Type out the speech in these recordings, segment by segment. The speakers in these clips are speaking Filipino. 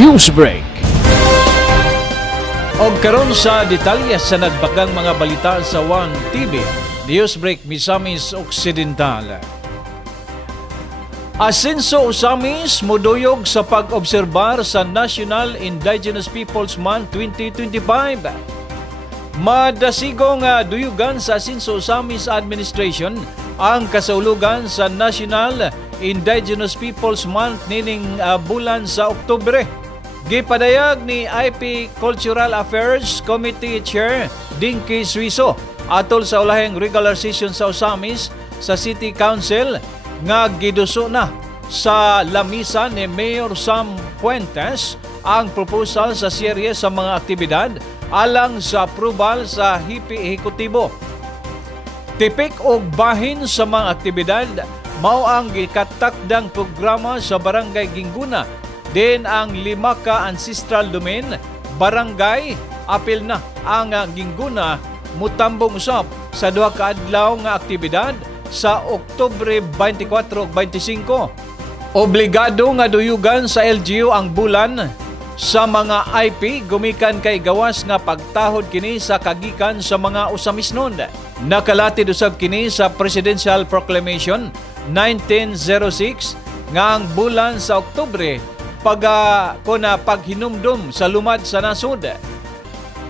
Newsbreak. Og karon sa detalye sa nagbagang mga balita sa One TV, Newsbreak Misamis Occidental. Asenso Osamis moduyog sa pag-obserbar sa National Indigenous Peoples Month 2025. Madasigong duyugan sa Asenso Osamis Administration ang kasaulugan sa National Indigenous Peoples Month nining bulan sa Oktubre. Gipadayag ni IP Cultural Affairs Committee Chair Dinky Suiso atol sa ulahing regular session sa Osamis sa City Council nga giduso na sa lamisa ni Mayor Sam Puentes ang proposal sa serye sa mga aktibidad alang sa approval sa HIPI Ehekutibo. Tipik og bahin sa mga aktibidad mao ang gikatakdang programa sa Barangay Ginguna. Din ang 5 ka ancestral domain barangay apil na ang Ginguna mutambong usab sa 2 ka adlaw nga aktibidad sa Oktubre 24 ug 25. Obligado nga duyugan sa LGU ang bulan sa mga IP gumikan kay gawas nga pagtahod kini sa kagikan sa mga usamisnon. Nakalatid usab kini sa Presidential Proclamation 1906 nga ang bulan sa Oktubre paghinumdum sa lumad sa nasud.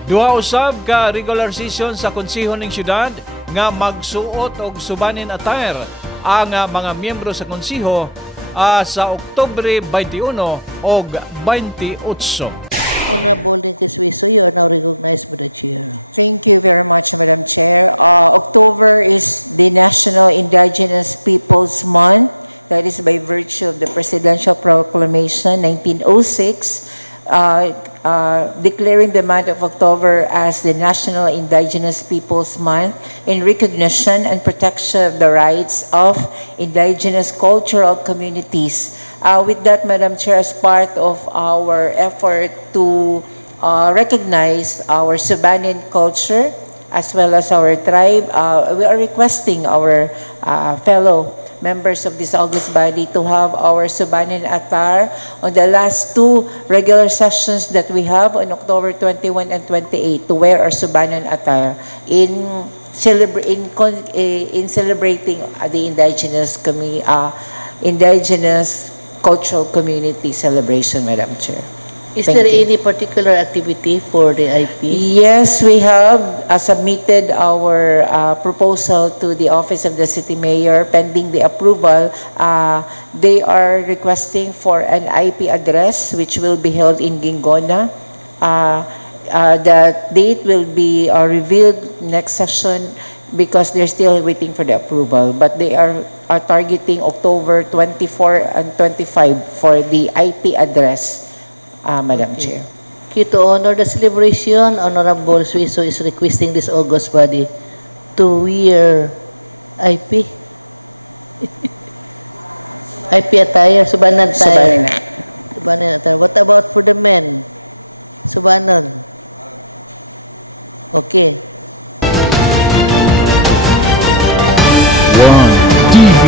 Duha usab ka regular session sa konseho ning syudad nga magsuot og subanin attire ang mga miyembro sa konseho sa Oktubre 21 og 28. Honorable Dinky Suiso, you are now recognized by the Chair. Thank you very much, Madam Chair. October is the National Indigenous Peoples Month. That is by virtue of the Presidential Proclamation 1906, declaring the month of October as the National Indigenous Peoples Month in recognition and protection of the rights of indigenous cultural communities. With that, Madam Chair, as part of our effort to recognize our Subanen culture as well as our tribe, we are requesting our fellow members of this august body to have our Subanen attire on the last 2 regular sessions that we have on October 21 and 28 to wear our Subanen attire in celebrating the indigenous cultural community celebration, Madam Chair. Is there any particular activity for the IP? Yes, we have submitted our proposal to the Office of the City Mayor pending the approval. They are requesting for an IP address which will be held in Gingona. The date will be revealed next session because they're still waiting for the approval. But they are targeting October 24 and 25 for the IP address. Madam Chair. To honor the celebration, Honorable Suiso is requesting this august body to wear IP. IP attire, Subanen attire. Subanen attire. What about for the men? Subanen. Okay. One TV.